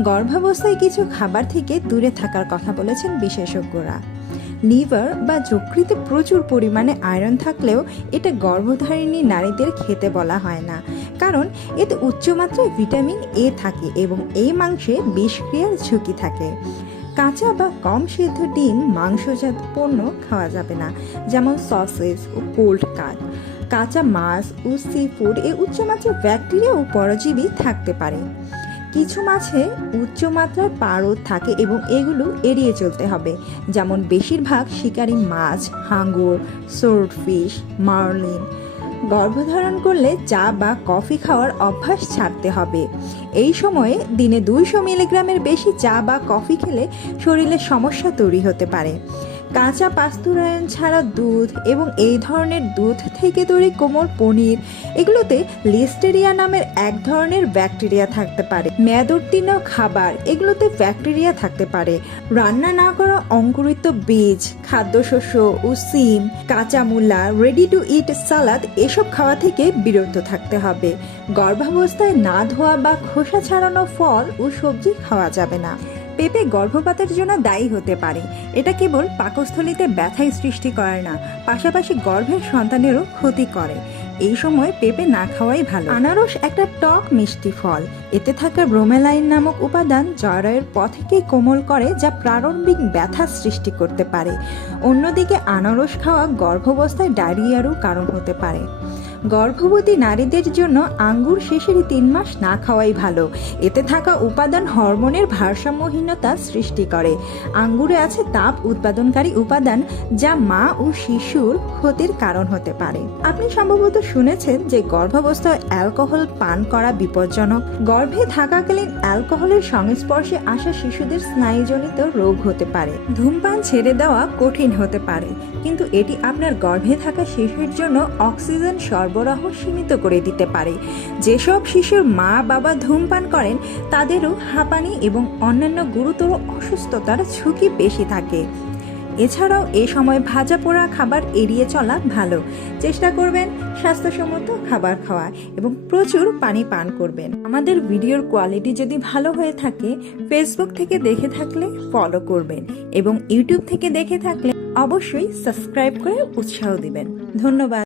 গর্ভাবস্থায় কিছু খাবার থেকে দূরে থাকার কথা বলেছেন বিশেষজ্ঞরা। লিভার বা যকৃতে প্রচুর পরিমাণে আয়রন থাকলেও এটা গর্ভধারিণী নারীদের খেতে বলা হয় না, কারণ এতে উচ্চমাত্রায় ভিটামিন এ থাকে এবং এই মাংসে বিষক্রিয়ার ঝুঁকি থাকে। কাঁচা বা কম সিদ্ধ ডিম, মাংসজাত পণ্য খাওয়া যাবে না, যেমন সসেজ ও কোল্ড কাট। কাঁচা মাছ ও সি ফুড এ উচ্চমাত্রার ব্যাকটেরিয়া ও পরজীবী থাকতে পারে। কিছু মাছে উচ্চমাত্রার পারদ থাকে এবং এগুলো এড়িয়ে চলতে হবে, যেমন বেশিরভাগ শিকারী মাছ, হাঙ্গর, সোর্ডফিশ, মার্লিন। গর্ভধারণ করলে চা বা কফি খাওয়ার অভ্যাস ছাড়তে হবে। এই সময়ে দিনে 200 মিলিগ্রামের বেশি চা বা কফি খেলে শরীরে সমস্যা তৈরি হতে পারে। কাঁচা পাস্তুরায়ন ছাড়া দুধ এবং এই ধরনের দুধ থেকে তৈরি কোমল পনির, এগুলোতে লিস্টেরিয়া নামের এক ধরনের ব্যাকটেরিয়া থাকতে পারে। মেয়াদোত্তীর্ণ খাবার, এগুলোতে ব্যাকটেরিয়া থাকতে পারে। রান্না না করা অঙ্কুরিত বীজ, খাদ্যশস্য ও সিম, কাঁচা মূলা, রেডি টু ইট সালাদ এসব খাওয়া থেকে বিরত থাকতে হবে। গর্ভাবস্থায় না ধোয়া বা খোসা ছাড়ানো ফল ও সবজি খাওয়া যাবে না। পেঁপে গর্ভপাতের জন্য দায়ী হতে পারে। এটা কেবল পাকস্থলীতে ব্যথাই সৃষ্টি করে না, পাশাপাশি গর্ভের সন্তানেরও ক্ষতি করে। এই সময় পেঁপে না খাওয়াই ভালো। আনারস একটা টক মিষ্টি ফল। এতে থাকা ব্রোমেলাইন নামক উপাদান জরায়ুর পথকে কোমল করে, যা প্রারম্ভিক ব্যথা সৃষ্টি করতে পারে। অন্যদিকে আনারস খাওয়া গর্ভাবস্থায় ডায়রিয়ারও কারণ হতে পারে। গর্ভবতী নারীদের জন্য আঙ্গুর শেষের 3 মাস না খাওয়াই ভালো। এতে থাকা উপাদান হরমোনের ভারসাম্যহীনতা সৃষ্টি করে। আঙ্গুরে আছে তাপ উৎপাদনকারী উপাদান, যা মা ও শিশুর ক্ষতির কারণ হতে পারে। আপনি সম্ভবত শুনেছেন যে গর্ভাবস্থায় অ্যালকোহল পান করা বিপজ্জনক। গর্ভে থাকাকালীন অ্যালকোহলের সংস্পর্শে আসা শিশুদের স্নায়ুজনিত রোগ হতে পারে। ধূমপান ছেড়ে দেওয়া কঠিন হতে পারে, কিন্তু এটি আপনার গর্ভে থাকা শিশুর জন্য অক্সিজেন সরবরাহ সীমিত করে দিতে পারে। যেসব শিশুর মা বাবা ধূমপান করেন তাদেরও হাঁপানি এবং অন্যান্য গুরুতর অসুস্থতার ঝুঁকি বেশি থাকে। এছাড়াও এ সময় ভাজা পোড়া খাবার এড়িয়ে চলা ভালো। চেষ্টা করবেন স্বাস্থ্যসম্মত খাবার খাওয়া এবং প্রচুর পানি পান করবেন। আমাদের ভিডিওর কোয়ালিটি যদি ভালো হয়ে থাকে, ফেসবুক থেকে দেখে থাকলে ফলো করবেন এবং ইউটিউব থেকে দেখে থাকলে অবশ্যই সাবস্ক্রাইব করে উৎসাহ দিবেন। ধন্যবাদ।